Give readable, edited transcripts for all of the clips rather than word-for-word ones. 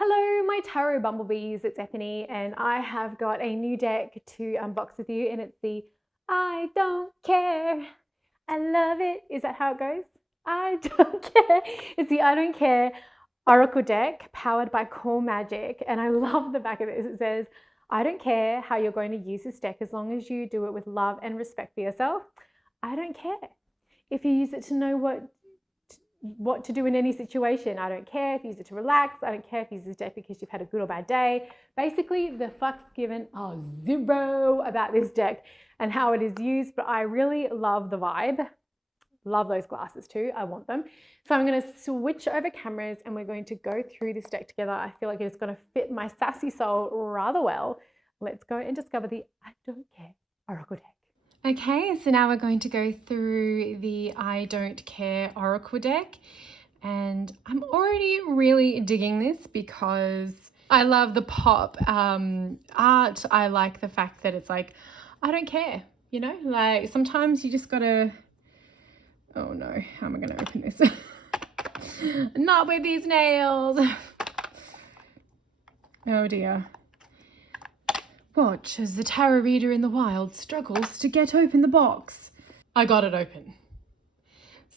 Hello, my tarot bumblebees, it's Ethony, and I have got a new deck to unbox with you, and it's the I Don't Care, I Love It. Is that how it goes? I don't care. It's the I Don't Care Oracle deck powered by Core Magic, and I love the back of this. It says, I don't care how you're going to use this deck as long as you do it with love and respect for yourself. I don't care. If you use it to know what to do in any situation. I don't care if you use it to relax. I don't care if you use this deck because you've had a good or bad day. Basically, the fuck's given are zero about this deck and how it is used, but I really love the vibe. Love those glasses too. I want them. So I'm going to switch over cameras and we're going to go through this deck together. I feel like it's going to fit my sassy soul rather well. Let's go and discover the I Don't Care Oracle deck. Okay, so now we're going to go through the I Don't Care Oracle deck, and I'm already really digging this because I love the pop art. I like the fact that it's like, I don't care, you know, like sometimes you just gotta, oh no, how am I gonna open this? Not with these nails. Oh dear. Watch as the tarot reader in the wild struggles to get open the box. I got it open.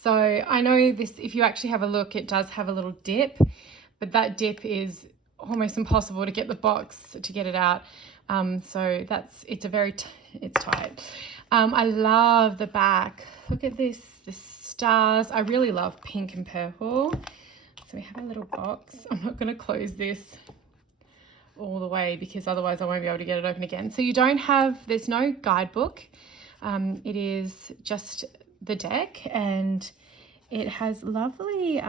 So I know this, if you actually have a look, it does have a little dip, but that dip is almost impossible to get the box to get it out. So it's tight. I love the back. Look at this, the stars. I really love pink and purple. So we have a little box. I'm not going to close this all the way because otherwise I won't be able to get it open again. So you don't have, there's no guidebook. It is just the deck, and it has lovely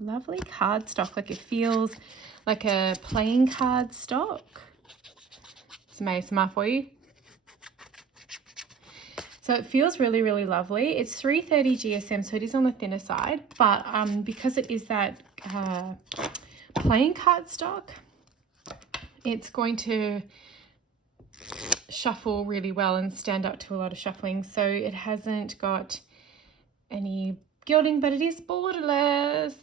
lovely cardstock. Like it feels like a playing card stock. Some ASMR for you. So it feels really, really lovely. It's 330 GSM, so it is on the thinner side, but because it is that playing card stock, it's going to shuffle really well and stand up to a lot of shuffling. So it hasn't got any gilding, but it is borderless.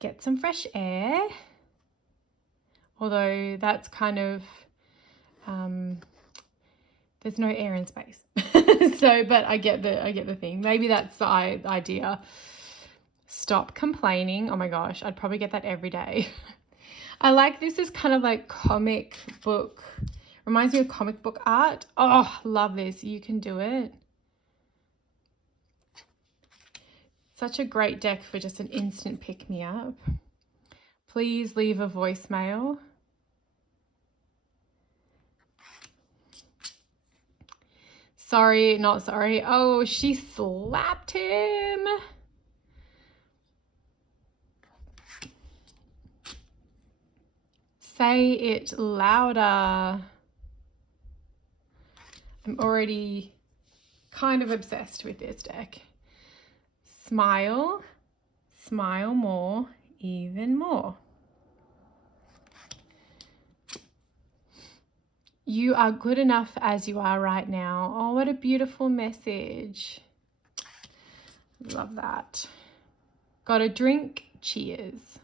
Get some fresh air. Although that's kind of, there's no air in space. So, but I get the thing. Maybe that's the idea. Stop complaining. Oh my gosh, I'd probably get that every day. I like this is kind of like comic book, reminds me of comic book art. Oh, love this. You can do it. Such a great deck for just an instant pick-me-up. Please leave a voicemail. Sorry, not sorry. Oh, she slapped him. Say it louder. I'm already kind of obsessed with this deck. Smile, smile more, even more. You are good enough as you are right now. Oh, what a beautiful message. Love that. Got a drink? Cheers.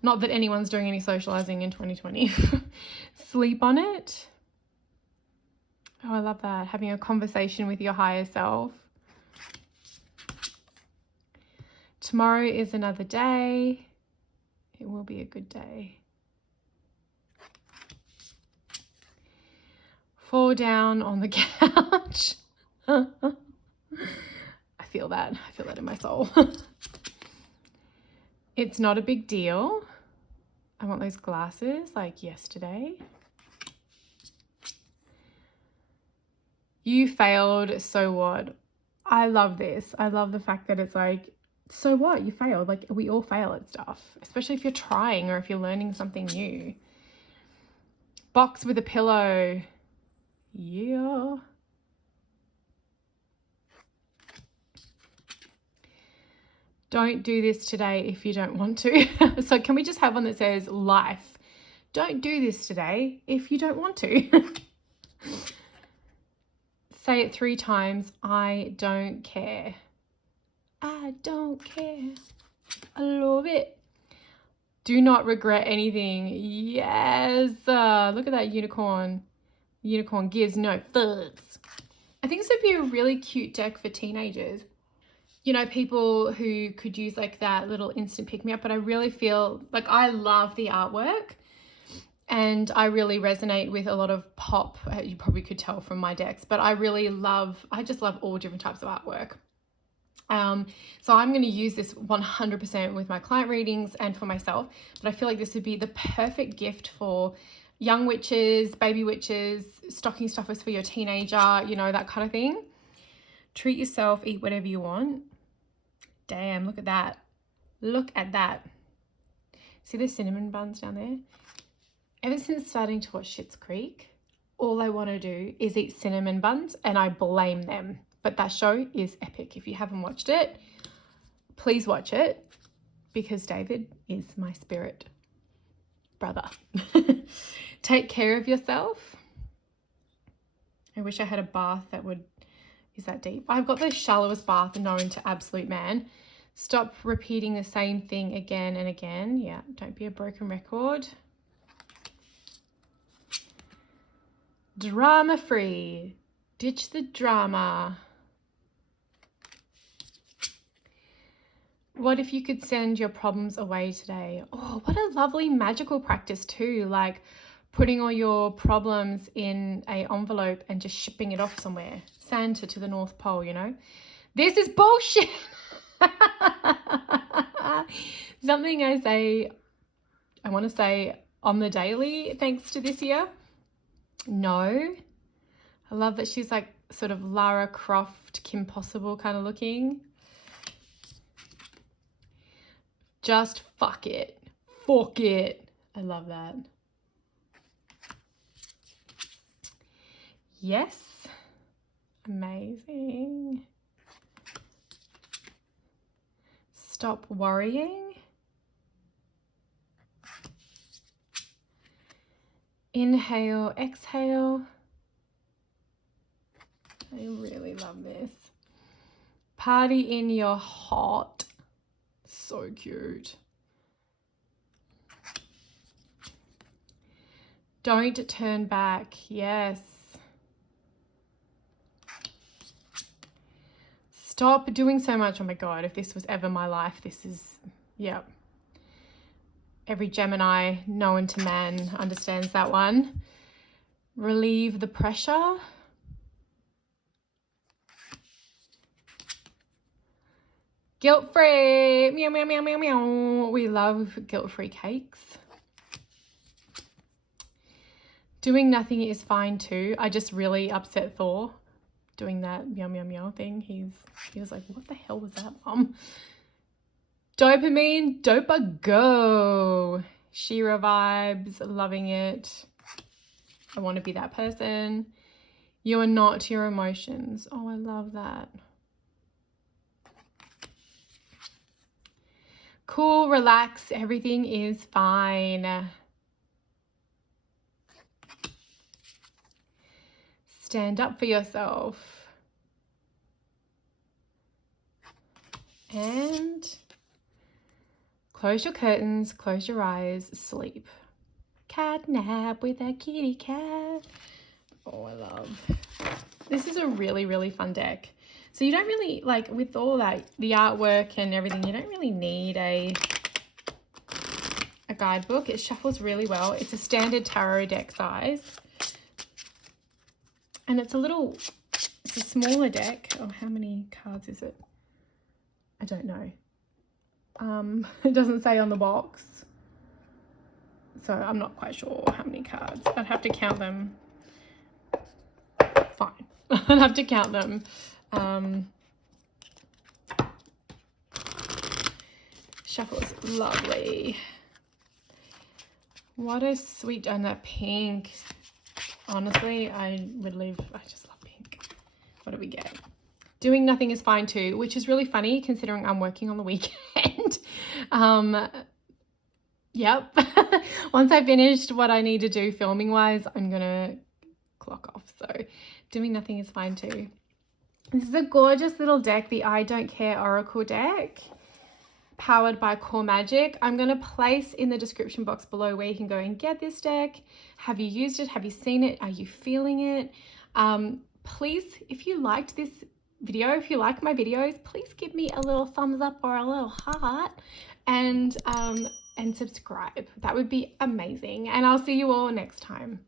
Not that anyone's doing any socializing in 2020. Sleep on it. Oh, I love that. Having a conversation with your higher self. Tomorrow is another day. It will be a good day. Fall down on the couch. I feel that. I feel that in my soul. It's not a big deal. I want those glasses like yesterday. You failed, so what? I love this. I love the fact that it's like, so what? You failed. Like, we all fail at stuff, especially if you're trying or if you're learning something new. Box with a pillow. Yeah. Don't do this today if you don't want to. So can we just have one that says life? Don't do this today if you don't want to. Say it 3 times. I don't care. I don't care. I love it. Do not regret anything. Yes. Look at that unicorn. Unicorn gives no fucks. I think this would be a really cute deck for teenagers. You know, people who could use like that little instant pick-me-up, but I really feel like I love the artwork and I really resonate with a lot of pop. You probably could tell from my decks, but I just love all different types of artwork. So I'm going to use this 100% with my client readings and for myself, but I feel like this would be the perfect gift for young witches, baby witches, stocking stuffers for your teenager, you know, that kind of thing. Treat yourself, eat whatever you want. Damn, look at that. Look at that. See the cinnamon buns down there? Ever since starting to watch Schitt's Creek, all I want to do is eat cinnamon buns, and I blame them. But that show is epic. If you haven't watched it, please watch it, because David is my spirit brother. Take care of yourself. I wish I had a bath that is that deep. I've got the shallowest bath known to absolute man. Stop repeating the same thing again and again. Yeah, don't be a broken record. Drama free. Ditch the drama. What if you could send your problems away today? Oh, what a lovely magical practice too. Like putting all your problems in an envelope and just shipping it off somewhere. Santa to the North Pole, you know? This is bullshit. Something I want to say on the daily, thanks to this year. No. I love that she's like sort of Lara Croft, Kim Possible kind of looking. Just fuck it. Fuck it. I love that. Yes. Amazing. Stop worrying. Inhale, exhale. I really love this. Party in your heart. So cute. Don't turn back. Yes. Stop doing so much. Oh my God, if this was ever my life, this is, yeah. Every Gemini known to man understands that one. Relieve the pressure. Guilt-free. Meow, meow, meow, meow, meow. We love guilt-free cakes. Doing nothing is fine too. I just really upset Thor doing that meow, meow, meow thing. He was like, what the hell was that, Mom? Dopamine, dopa go. She-Ra vibes, loving it. I want to be that person. You are not your emotions. Oh, I love that. Cool, relax, everything is fine. Stand up for yourself. And close your curtains, close your eyes, sleep. Cat nap with a kitty cat. Oh, I love. This is a really, really fun deck. So you don't really, like, with all that, the artwork and everything, you don't really need a guidebook. It shuffles really well. It's a standard tarot deck size. And it's a smaller deck. Oh, how many cards is it? I don't know. It doesn't say on the box. So I'm not quite sure how many cards. I'd have to count them. Fine. I'd have to count them. Shuffle is lovely. What a sweet, and that pink. Honestly, I just love pink. What do we get? Doing nothing is fine too, which is really funny considering I'm working on the weekend. Yep. Once I finished what I need to do filming wise, I'm gonna clock off. So doing nothing is fine too. This is a gorgeous little deck, the I Don't Care Oracle deck, powered by Core Magic. I'm going to place in the description box below where you can go and get this deck. Have you used it? Have you seen it? Are you feeling it? Please, if you liked this video, if you like my videos, please give me a little thumbs up or a little heart, and subscribe. That would be amazing. And I'll see you all next time.